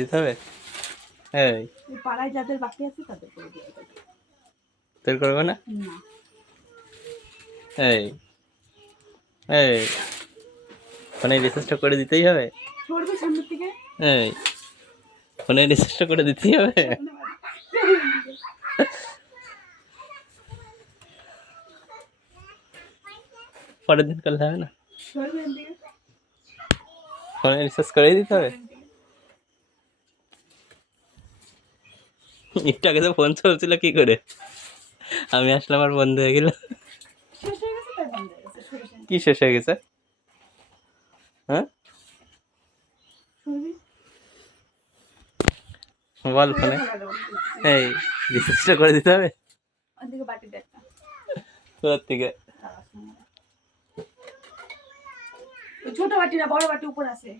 দিতে হবে। এই পাড়ায় যাদের বাকি আছে তাদের করে দিয়ে দেবে। তোর করবে না? না এই এই ফোনে রিচার্জটা করে দিতেই হবে। করবে সামনের থেকে। এই ফোনে রিচার্জটা করে দিতেই হবে। পরের দিন করলে হবে না? করবে এদিকে। ফোনে রিচার্জ করেই দিতে হবে। একটু আগে তো ফোন চলছিল কি করে, আমি আসলাম আর বন্ধ হয়ে গেল। শেষ হয়ে গেছে তাই বন্ধ হয়ে গেছে। সরিষা কি শেষ হয়ে গেছে? হ্যাঁ সরবি বল ফোনে। এই রিচার্জটা করে দিতে হবে। ওদিকে বাটি দে একটা। কোথার থেকে? ওই ছোট বাটি না বড় বাটি উপর আছে।